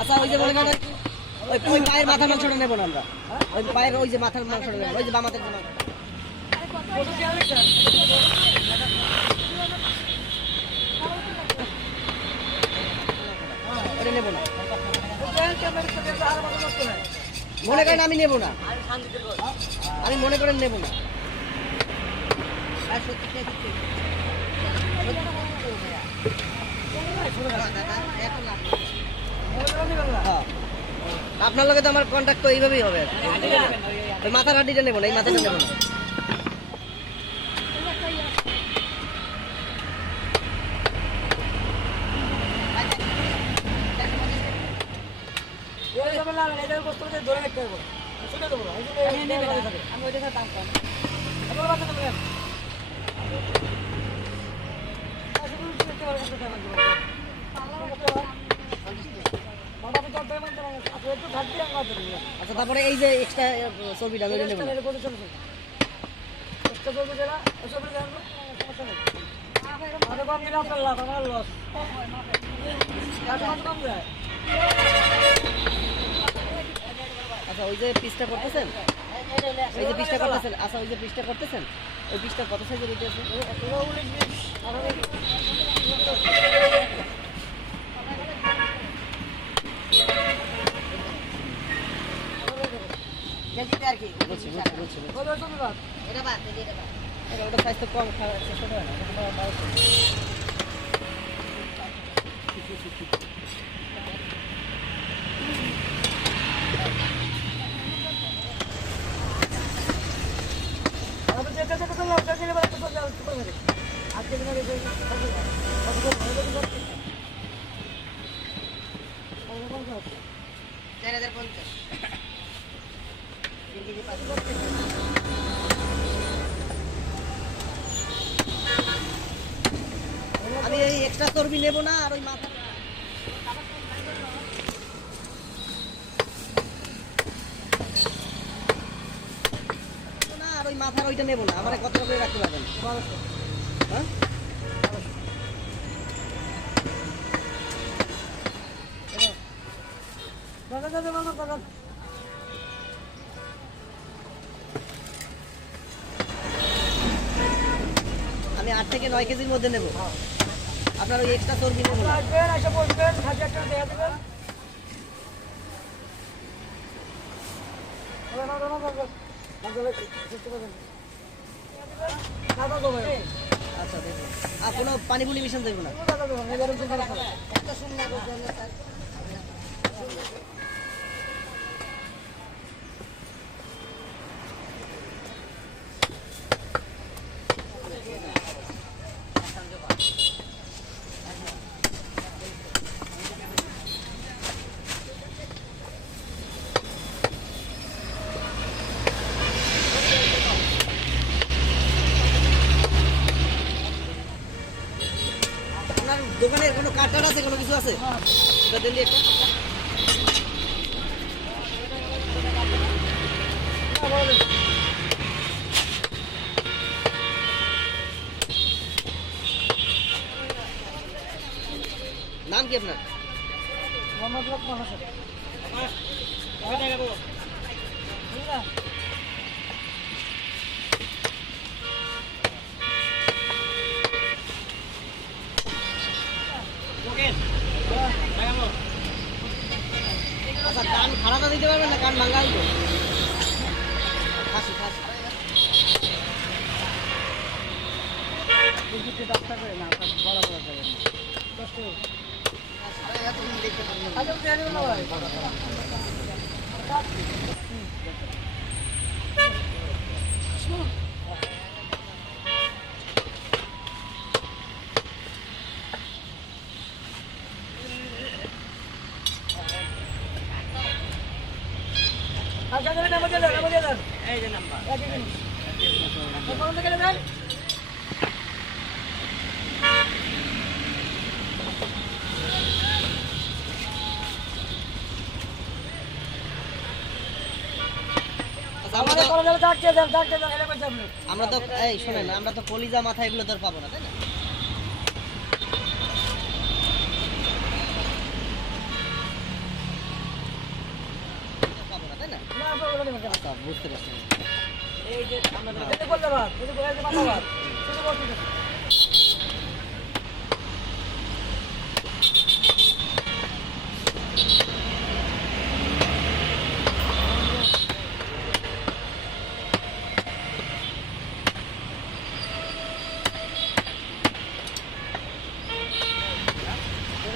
আচ্ছা ওই যে মনে করেন ওই পায়ের মাথার মাংসটা নেবো না আমরা, ওই পায়ের ওই যে মাথার মাংসটা নেবো, ওই যে বাম হাতের যে মাংস ওটা নেবো না। মনে করেন আমি নেবো না, আমি মনে করেন নেবো না। আপনার লগে তো আমার কন্ট্যাক্ট তো এইভাবেই হবে, ওই মাথার হাড্ডিটা নেবো না, এই মাথাটা নেবো না। আচ্ছা তারপরে এই যে এক্সট্রা ছবিটা আমি নেব আচ্ছা ওই যে পিসটা করতেছেন, ওই যে পিসটা করতেছেন, আচ্ছা ওই যে পিসটা করতেছেন, ওই পিসটা কত সাইজের এটা আছে? ওটা সাইজ তো কম, চেষ্টা করে না। আমি এই এক্সট্রা চর্বি নেব না, আর ওই মাথা না, আর ওই মাথার ওইটা নেব না। আমার কত করে রাখতে পারবেন? হ্যাঁ আমি 8 থেকে 9 কেজির মধ্যে নেব। আপনার ওই এক্সট্রা চর্বি নেব না। আচ্ছা দেখুন, আর কোনো পানি পুলি মিশন দেবো না। দোকানের কোনো কার্ড টার্ড আছে, কোনো কিছু আছে? দেন একটা। নাম কি আপনার? মোহাম্মদ লক্ষ্মণ হোসেন। আচ্ছা কান খাড়াটা দিতে পারবেন না, কান ভাঙা হইব। খাসি খাসি ডাক্তার করে না, বড় বড় যাবেন কষ্ট এতদিন দেখতে পারবেন আচ্ছা জানি না ভাই। আচ্ছা যাবেন নাম্বার দেন, এই যে নাম্বার একই জিনিস কোন থেকে নেবেন? আমরা তো এই শোনেন, আমরা তো কলিজা মাথা এগুলো তো পাবো না, তাই না? আচ্ছা, বুঝতে পারছি। এই যে আমরা এটা করতে পার এটা করে যে মাথা পার শুধু বলতে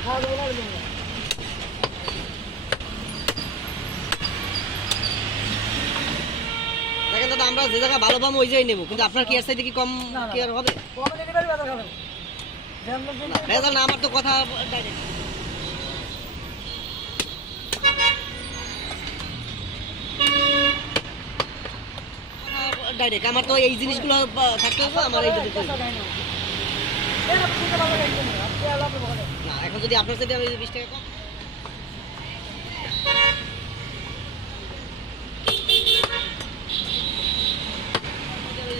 খাওয়া দাওয়া না দেখেন দাদা, আমরা যে জায়গা ভালো পাবো ওই জায়গায় নেবো, কিন্তু আপনার কি এর চাইতে কি কম কি আর হবে? কমে দিতে পারবি বাজার খাবেন না, ভেজাল না, আমার তো কথা direct। ডাইরেক্ট আমার তো এই জিনিসগুলো থাকতে হবে, আমার এই যদি না, এখন যদি আপনার সাথে আমি 20 টাকা কম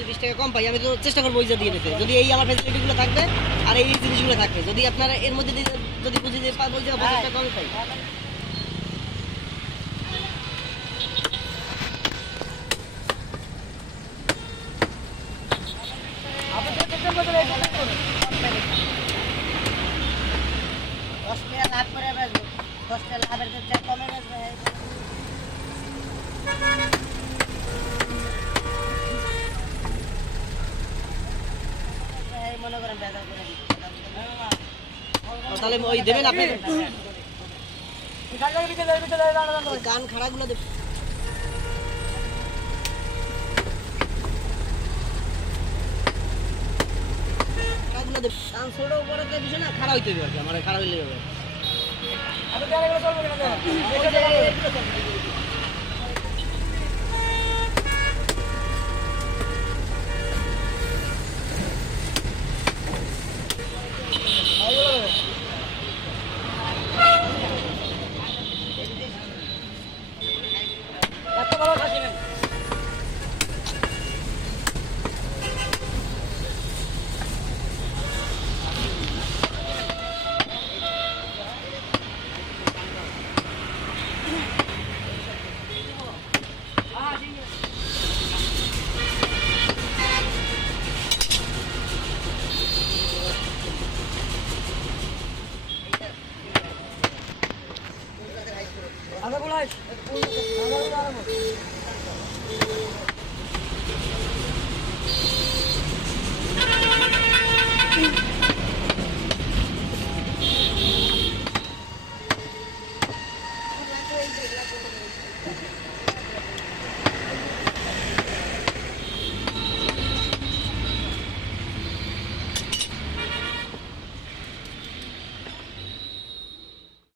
20 টাকা কম পাই, আমি তো চেষ্টা করবো ওই যে দিয়ে দিতে, যদি এই আমার ফ্যাসিলিটিগুলো থাকবে আর এই জিনিসগুলো থাকবে, যদি আপনারা এর মধ্যে যদি বুঝে যে পাবো যে 50 টাকা কমই পাই। তাহলে ওই দেবেন আপনি গান খাড়াগুলো দেবেন। খাড়াগুলো দেবেন, গান ছোট বড় তো বিষয় না, খাড়া হইতে হবে আর কি, আমার খাড়া হইলে হবে। আমি